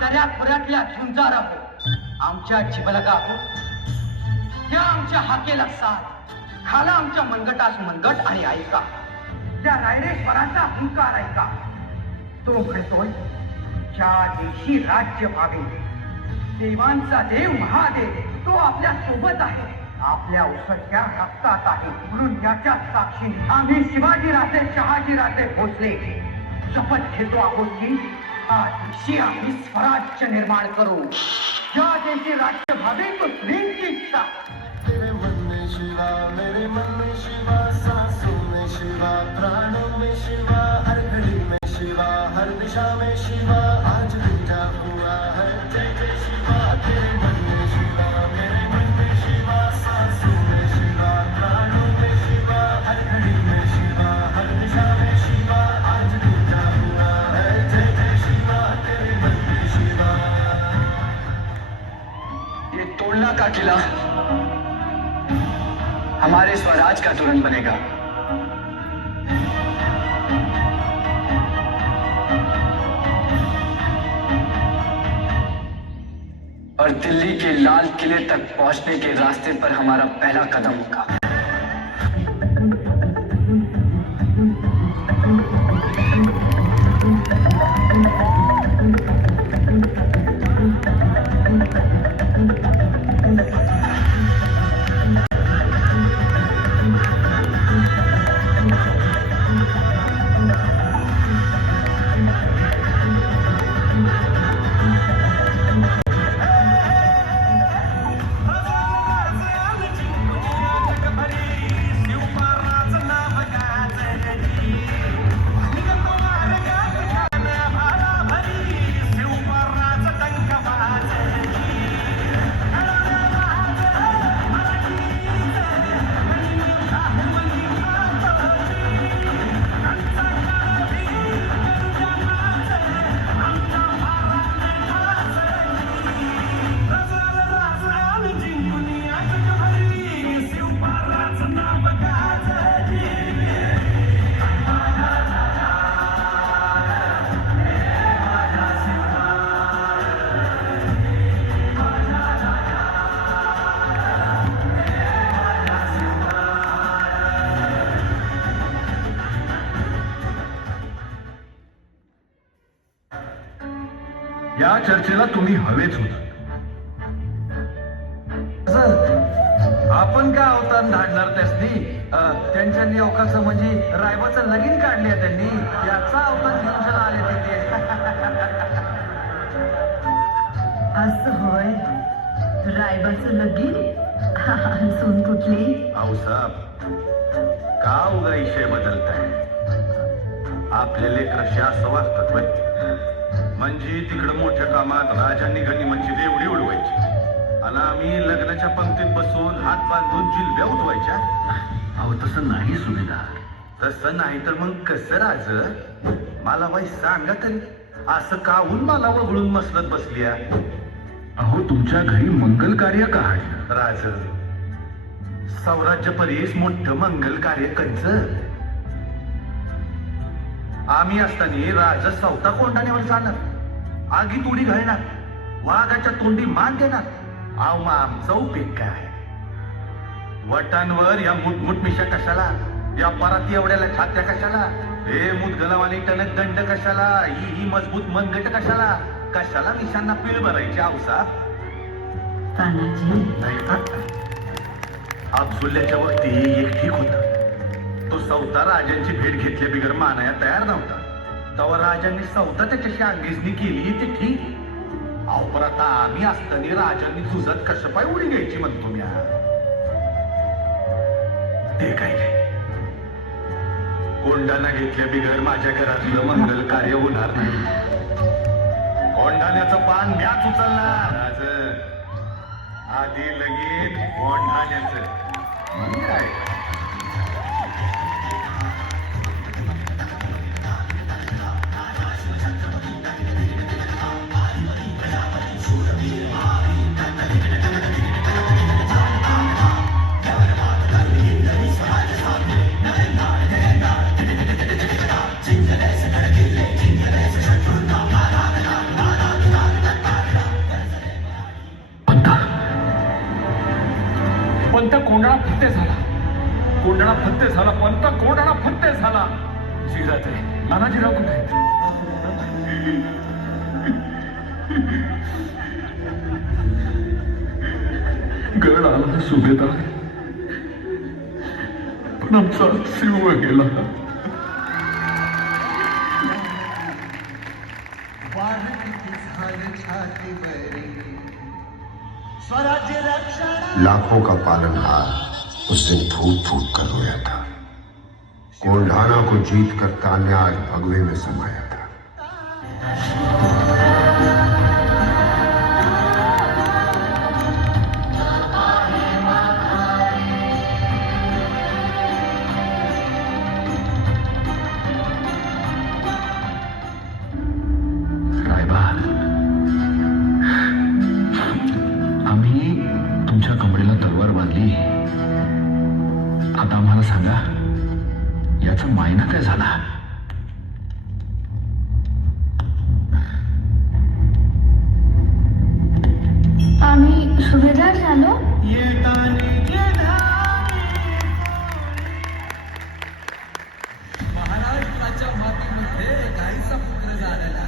दऱ्याखोऱ्यातल्या झुंजार आहोत, आमच्या चिबलगा आहोत त्या आमच्या हाकेला साथ, खाला आमच्या मनगटास मनगट आणि ऐका त्या रायरेश्वराचा हुंकार ऐका. तो म्हणतोय ज्या देशी राज्य व्हावे, देवांचा देव महादेव तो आपल्या सोबत आहे, आपल्या उसळत्या रक्तात आहे. म्हणून याच्या साक्षीने आम्ही शिवाजी राजे शहाजी राजे भोसले शपथ घेतो आहोत की आजशी आम्ही स्वराज्य निर्माण करू. ज्या देशी राज्य व्हावे तो नेमकी इच्छा. तेरे मन में शिवा, मेरे मन में शिवा, सांसों में शिवा, प्राणों में शिवा, हर घड़ी में शिवा, हर दिशा में शिवा, आज टूटा हुआ है जय जय शिवा. तेरे मन में शिवा, मेरे मन में शिवा, सांसों में शिवा, प्राणों में शिवा, हर घड़ी में शिवा, हर दिशा में शिवा, आज टूटा हुआ है जय जय शिवा. तेरे मन में शिवा. ये तोड़ना का किला हमारे स्वराज का तोरण बनेगा. और दिल्ली के लाल किले तक पहुंचने के रास्ते पर हमारा पहला कदम होगा. या चर्चेला तुम्ही हवेच होता. आपण काय अवतार धाडणार त्यासनी? त्यांच्या नियोगाचं म्हणजे रायबाचं लगीन काढले त्यांनी, याचा अवतार घेऊन आले तिथे. असं होय, रायबाचं लगीन सून कुठली? आऊसाहेब का उगा विषय बदलताय? आपले लेकराशी असं वागतात बाई. म्हणजे तिकडं मोठ्या कामात राजांनी गनिमतची एवढी उडवायची आणि आम्ही लग्नाच्या पंक्तीत बसून हात बांधून जिलब्या उठवायच्या. अहो तसं नाही सुभेदार, तसं नाही तर मग कसं राज? मला बाई सांगा तरी, असं काहून मला वगळून मसलत बसल्या? अहो तुमच्या घरी मंगल कार्य का राज? सौराज्य परीस मोठं मंगल कार्य कंच. आम्ही असताना राज सौता कोंडाण्यावर जाणार, आगीत उडी घालणार, वाघाच्या तोंडी मान देणार. अहो मग आमचा उपयोग काय? वटांवर या मुठमिशा कशाला? या पराती एवढ्याला खात्या कशाला? हे मुदगलावानी टणक दंड कशाला? ही मजबूत मनगट कशाला? कशाला मिशांना पीळ भरायची? औसा नाही का? अब्दुल्ल्याच्या वक्ती एक ठीक होता. तो सौता राजांची भेट घेतल्या बिगर मानाया तयार नव्हता. तेव्हा राजांनी सौता त्याच्याशी अंगेजनी केली ते ठीक. अहो पण आता आम्ही असताना राजांनी तुझत कसं पाय उडी घ्यायची म्हणतो मी. ते काय नाही, कोंडाणा घेतल्या बिगर माझ्या घरातलं मंगल कार्य होणार नाही. कोंडाण्याचं पान म्याच उचलणार. आधी लगेच कोंडाण्याचं काय? पंत कोंडाळा फत्ते झाला. कोंडाळा फत्ते झाला. पंत कोंडाळा फत्ते झाला. श्रीराजे नानाजीराव कुठे आहेत? गड आला सुभेदार, पण आमचा शिव गेला. लाखों का पालनहार उस दिन फूट फूट कर रोया था. कोंढाणा को जीत कर तान्या आज भगवे में समाया था. रायबा, आम्ही तुमच्या कमरेला तलवार बांधली. आता आम्हाला सांगा, याचा मायना काय झाला? आम्ही सुभेदार झालो. महाराष्ट्राच्या मातीमध्ये गाईचा पुत्र झालेला.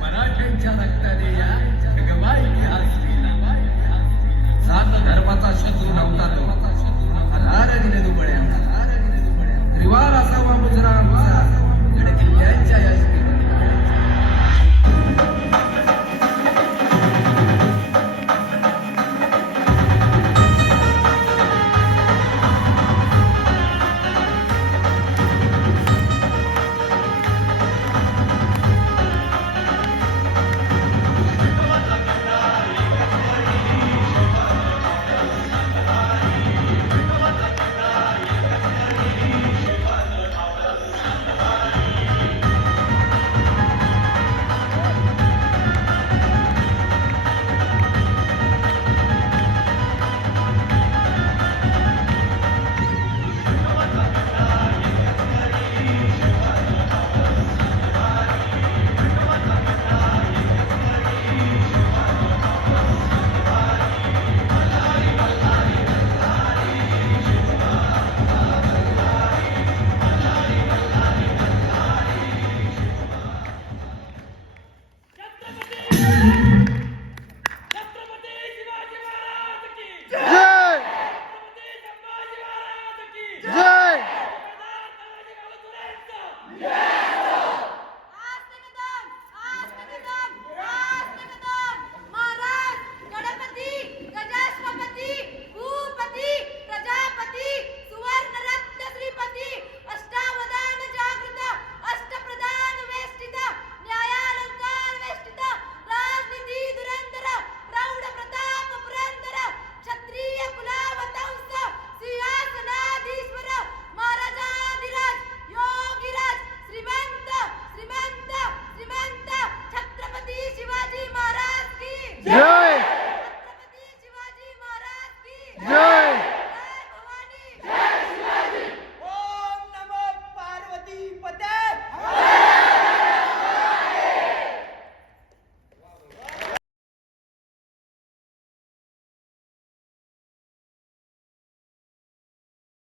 मराठ्यांच्या रक्ताने या जगवा इतिहास लिहिला. जात धर्माचा शत्रू नव्हता तो. हरार दिले दुबळ्या. त्रिवार असावा मुजरा आमचा गड किल्ल्यांच्या यशस्वी. जय.